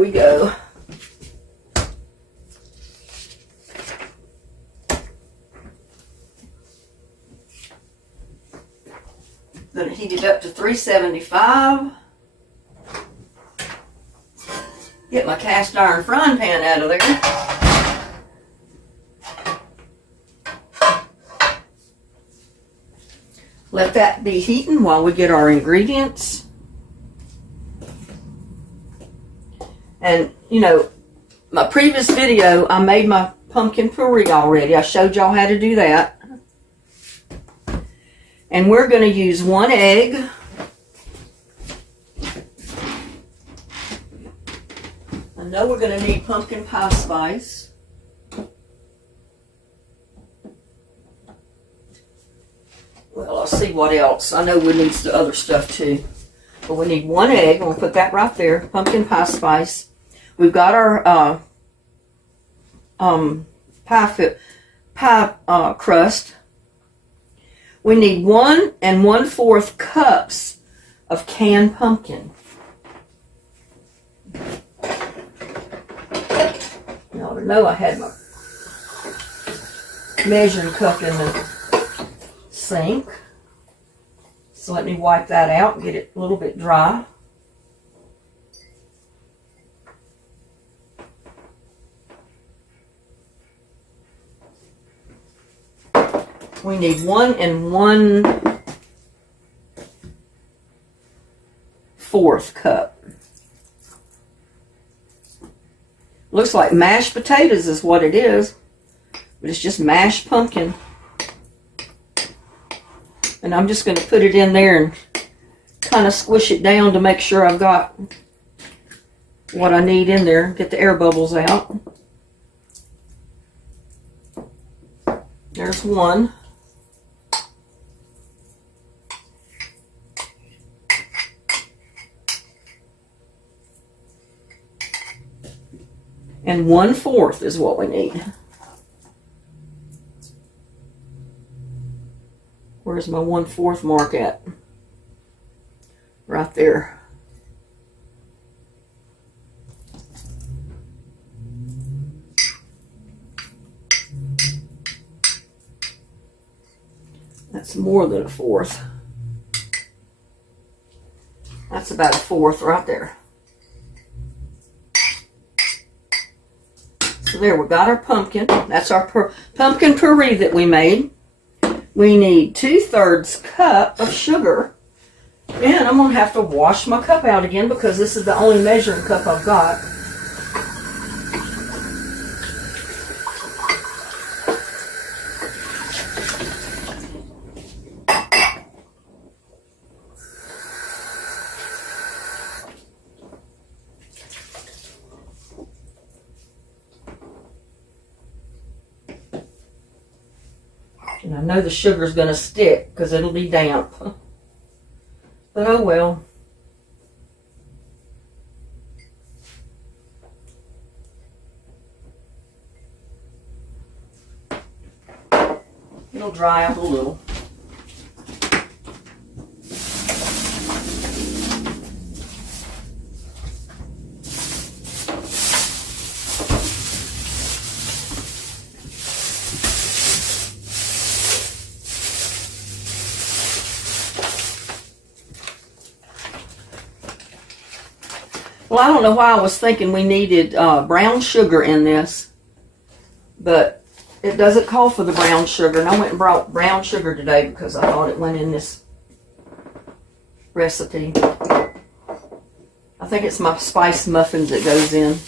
we go. Gonna heat it up to 375. Get my cast iron frying pan out of there. Let that be heating while we get our ingredients. And, you know, my previous video, I made my pumpkin puree already. I showed y'all how to do that. And we're going to use 1 egg. I know we're going to need pumpkin pie spice. Well, I'll see what else. I know we need the other stuff too. But we need 1 egg. I'm going to put that right there. Pumpkin pie spice. We've got our pie crust. We need 1 1/4 cups of canned pumpkin. You ought to know I had my measuring cup in the sink. So let me wipe that out and get it a little bit dry. We need 1 1/4 cup. Looks like mashed potatoes is what it is, but it's just mashed pumpkin. And I'm just going to put it in there and kind of squish it down to make sure I've got what I need in there. Get the air bubbles out. There's 1. And 1/4 is what we need. Where's my 1/4 mark at? Right there. That's more than 1/4. That's about 1/4 right there. So there, we got our pumpkin. That's our pumpkin puree that we made. We need 2/3 cup of sugar. And I'm going to have to wash my cup out again because this is the only measuring cup I've got. And I know the sugar's going to stick because it'll be damp. But oh well. It'll dry out a little. Well, I don't know why I was thinking we needed brown sugar in this, but it doesn't call for the brown sugar. And I went and brought brown sugar today because I thought it went in this recipe. I think it's my spice muffins that goes in.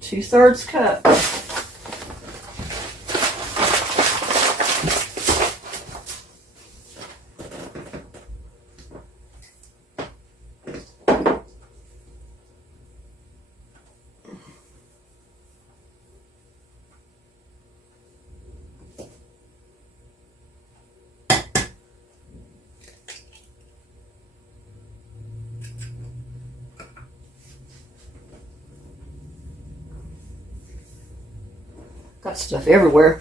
Two-thirds cup. Got stuff everywhere.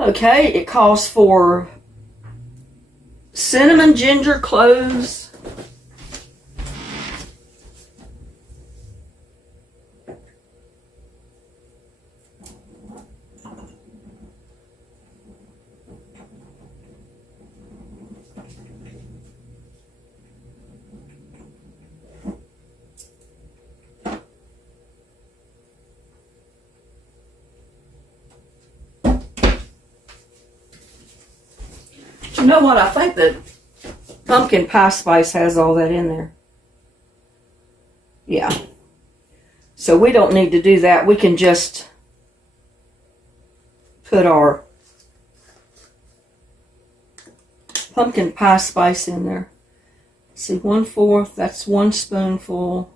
Okay, it calls for cinnamon, ginger, cloves. You know what? I think that pumpkin pie spice has all that in there. Yeah. So we don't need to do that. We can just put our pumpkin pie spice in there. See, 1/4, that's 1 spoonful.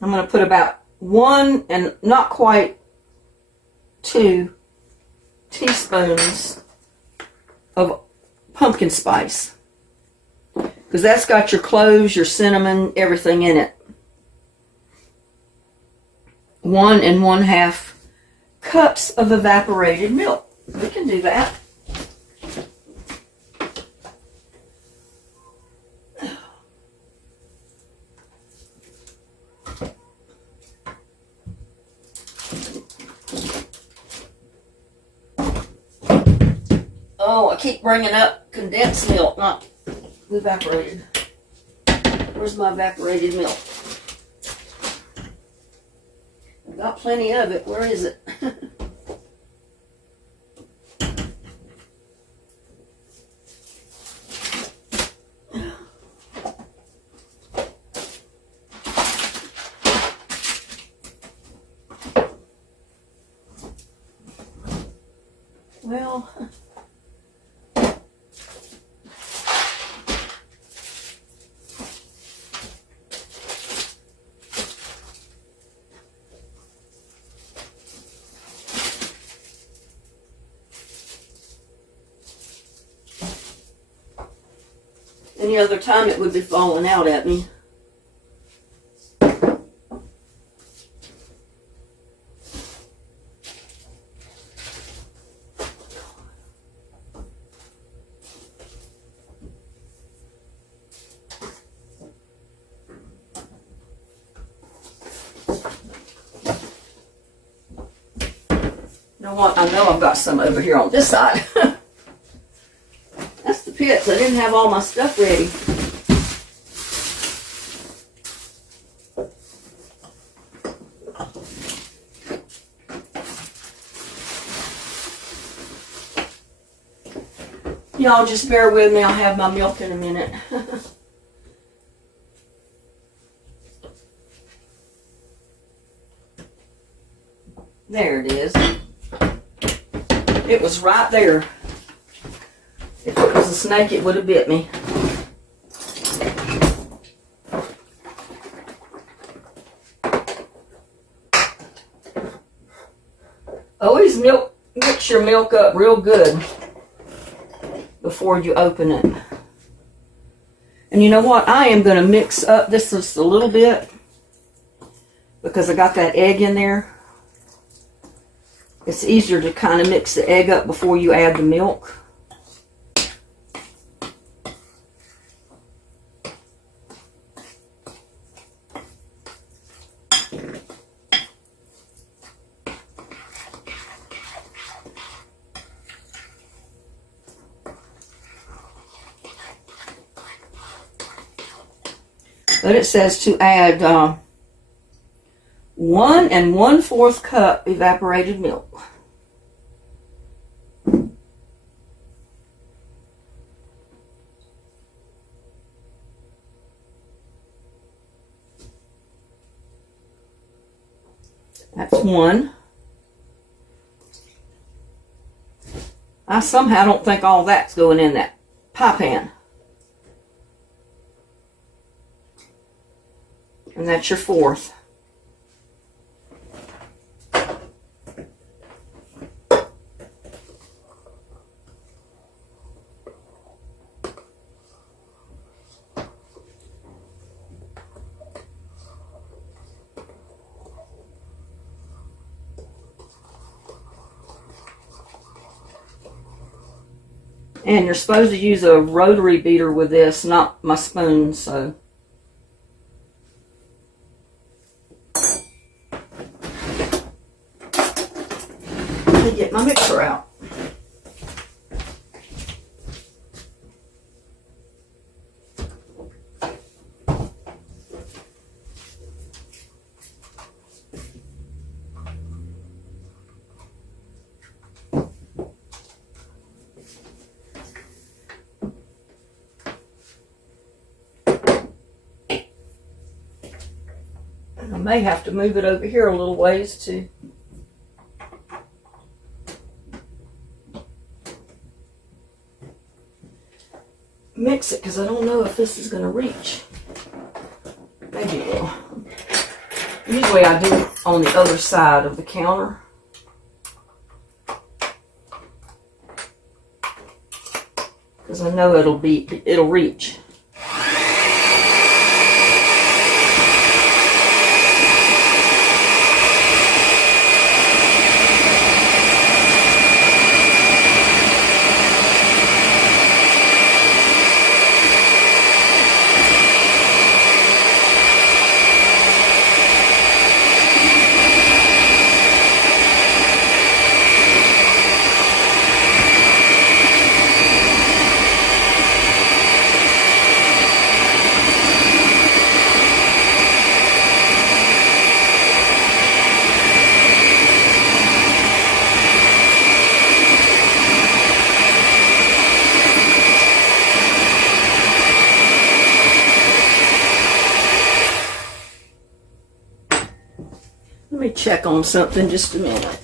I'm going to put about 1 and not quite 2 teaspoons of pumpkin spice. Because that's got your cloves, your cinnamon, everything in it. 1 1/2 cups of evaporated milk. We can do that. Oh, I keep bringing up condensed milk, not evaporated. Where's my evaporated milk? I've got plenty of it. Where is it? Well, any other time it would be falling out at me. You know what? I know I've got some over here on this side. That's the pits. I didn't have all my stuff ready. Y'all just bear with me. I'll have my milk in a minute. There it is. It was right there. If it was a snake, it would have bit me. Always mix your milk up real good before you open it. And you know what? I am going to mix up this just a little bit because I got that egg in there. It's easier to kind of mix the egg up before you add the milk. But it says to add 1 1/4 cup evaporated milk. That's 1. I somehow don't think all that's going in that pie pan. And that's your 4th. And you're supposed to use a rotary beater with this, not my spoon, so. Let me get my mixer out. I may have to move it over here a little ways to mix it, because I don't know if this is going to reach. Maybe it will. Usually I do it on the other side of the counter. Because I know it'll reach. Let me check on something just a minute.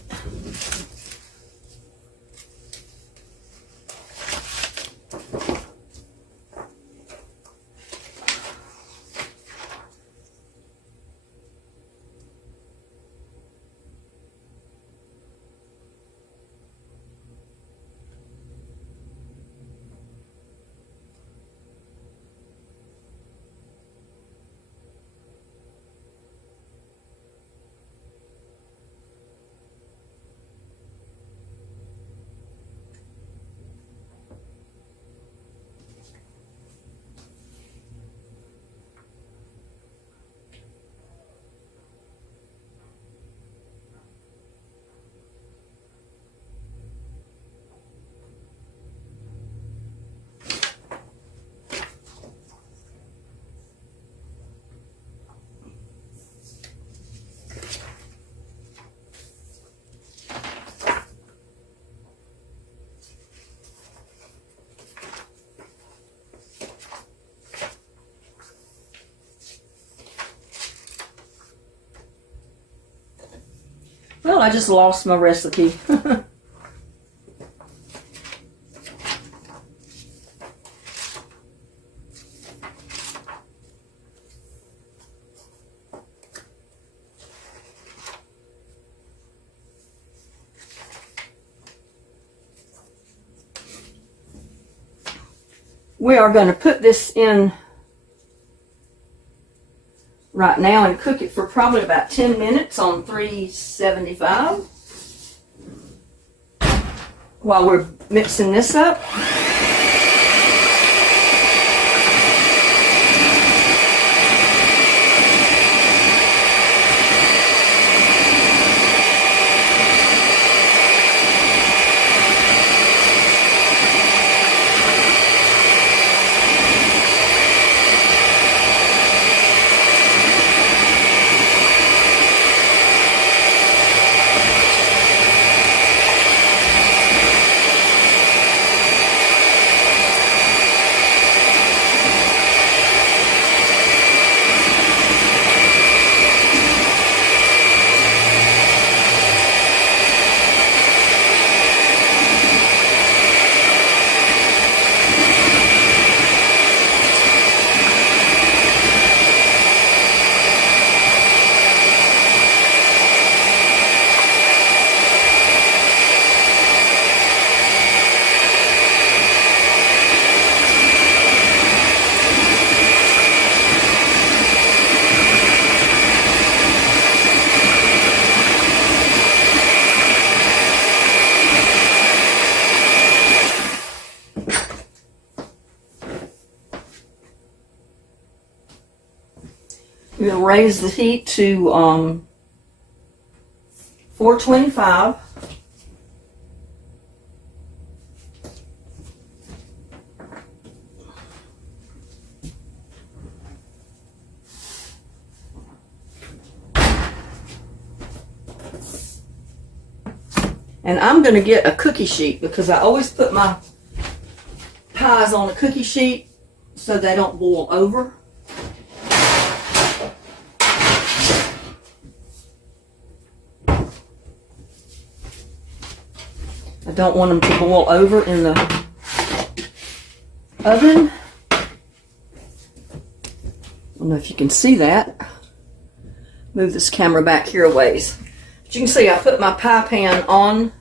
Well, I just lost my recipe. We are going to put this in right now and cook it for probably about 10 minutes on 375 while we're mixing this up. raise the heat to 425. And I'm going to get a cookie sheet because I always put my pies on a cookie sheet so they don't boil over. I don't want them to boil over in the oven. I don't know if you can see that. Move this camera back here a ways. But you can see I put my pie pan on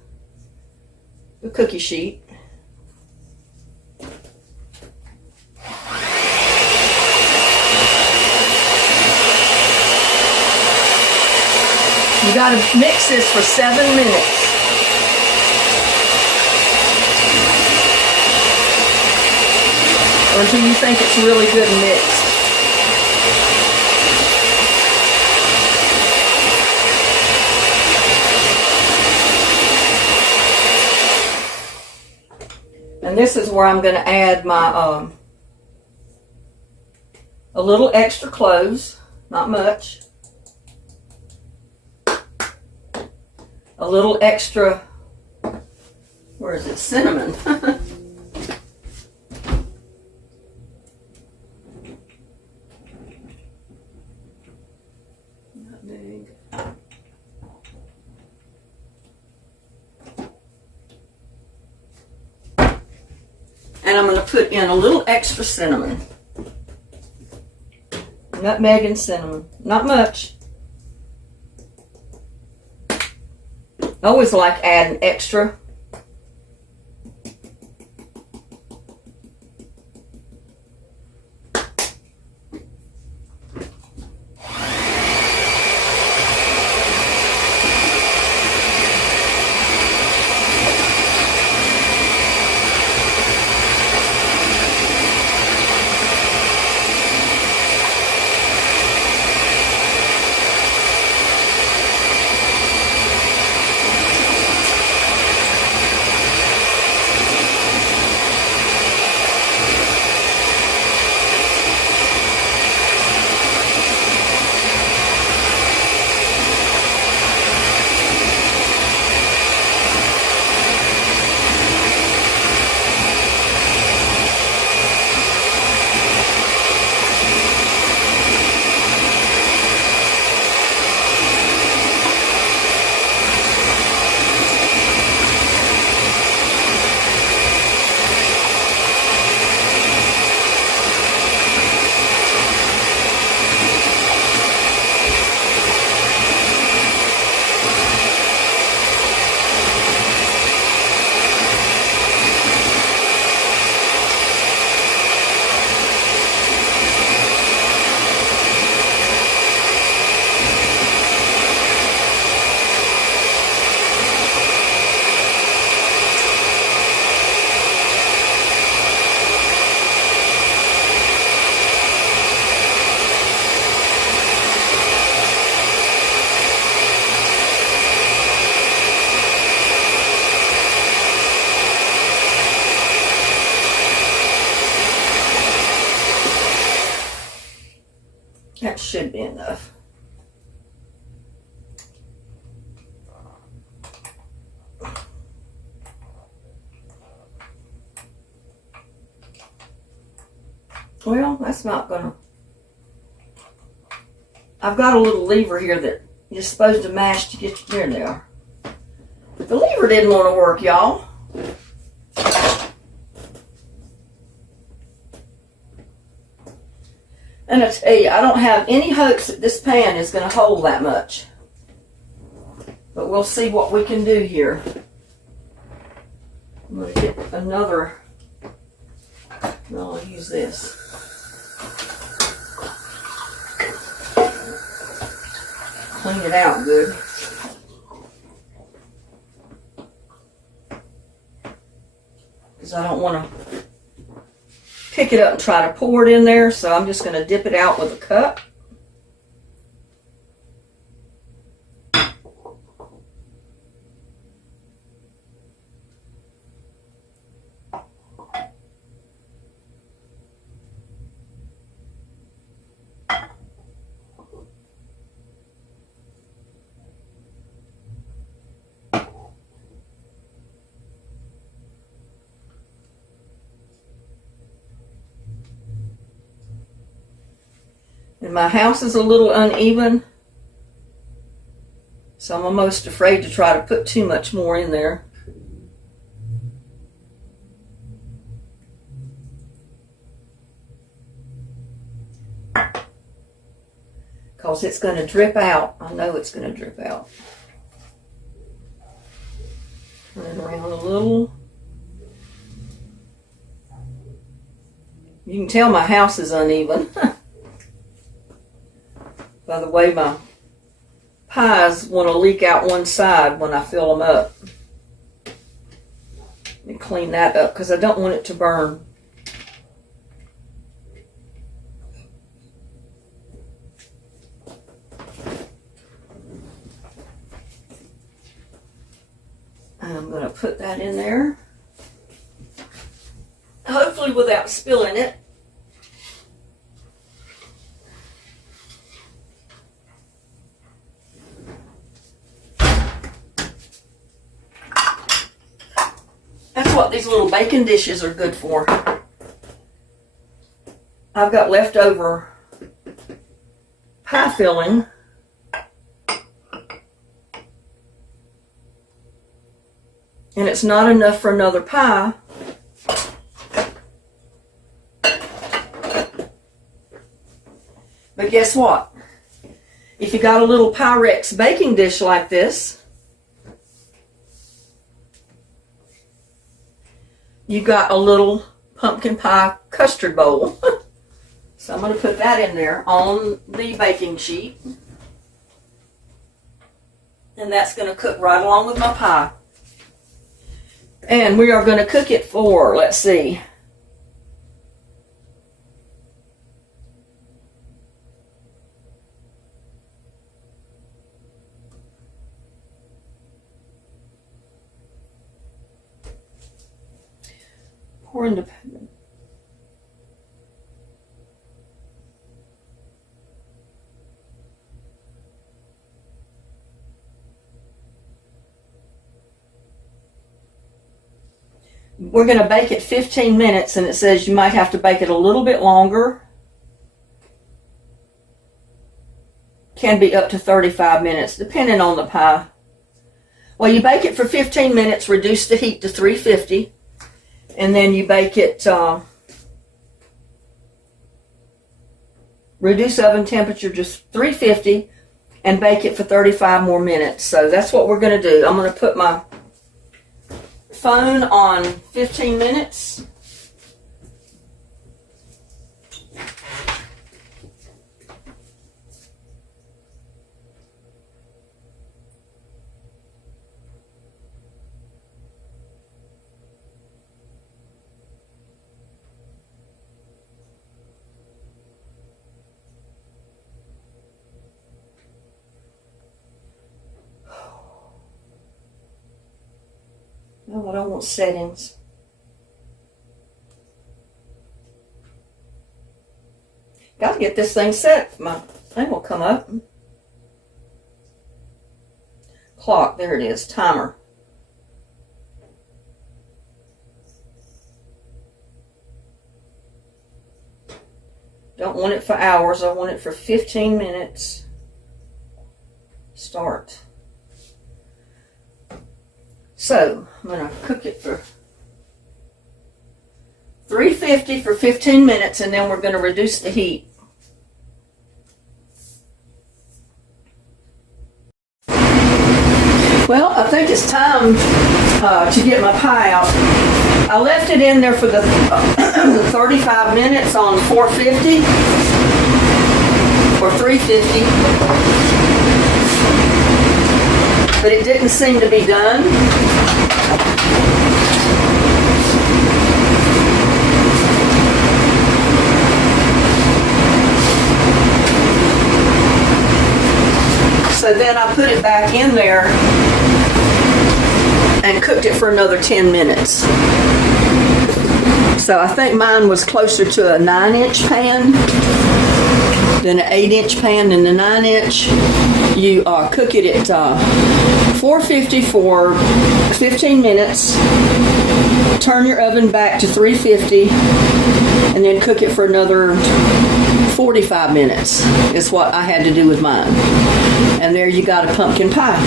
the cookie sheet. You got to mix this for 7 minutes. Or until you think it's really good mixed. And this is where I'm going to add my a little extra cloves, not much. A little extra, where is it, cinnamon. Nutmeg. And I'm going to put in a little extra cinnamon. Nutmeg and cinnamon. Not much. I always like adding extra. That should be enough. Well, that's not gonna... I've got a little lever here that you're supposed to mash to get... Here they are. But the lever didn't want to work, y'all. And I tell you, I don't have any hopes that this pan is going to hold that much. But we'll see what we can do here. I'm going to get another... No, I'll use this. Clean it out good. Because I don't want to pick it up and try to pour it in there, so I'm just going to dip it out with a cup. And my house is a little uneven, so I'm almost afraid to try to put too much more in there. Because it's going to drip out. I know it's going to drip out. Turn it around a little. You can tell my house is uneven by the way my pies want to leak out one side when I fill them up. Let me clean that up because I don't want it to burn. I'm going to put that in there, hopefully without spilling it. That's what these little baking dishes are good for. I've got leftover pie filling. And it's not enough for another pie. But guess what? If you got a little Pyrex baking dish like this, you got a little pumpkin pie custard bowl. So I'm going to put that in there on the baking sheet. And that's going to cook right along with my pie. And we are going to cook it for, let's see, pour into. We're going to bake it 15 minutes, and it says you might have to bake it a little bit longer. Can be up to 35 minutes, depending on the pie. Well, you bake it for 15 minutes, reduce the heat to 350, and then you bake it, reduce oven temperature just 350, and bake it for 35 more minutes. So that's what we're going to do. I'm going to put my phone on 15 minutes. No, I don't want settings. Got to get this thing set. My thing will come up. Clock, there it is, timer. Don't want it for hours, I want it for 15 minutes. Start. So, I'm going to cook it for 350 for 15 minutes, and then we're going to reduce the heat. Well, I think it's time to get my pie out. I left it in there for the 35 minutes on 450 or 350. But it didn't seem to be done. So then I put it back in there and cooked it for another 10 minutes. So I think mine was closer to a 9-inch pan than an 8-inch pan. And the 9-inch, you cook it at 450 for 15 minutes, turn your oven back to 350, and then cook it for another 45 minutes is what I had to do with mine. And there you got a pumpkin pie.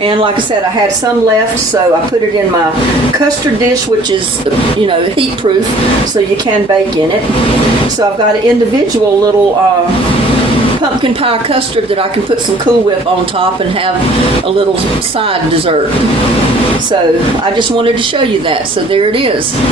And like I said, I had some left, so I put it in my custard dish, which is, heat proof, so you can bake in it. So I've got an individual little pumpkin pie custard that I can put some Cool Whip on top and have a little side dessert. So I just wanted to show you that. So there it is.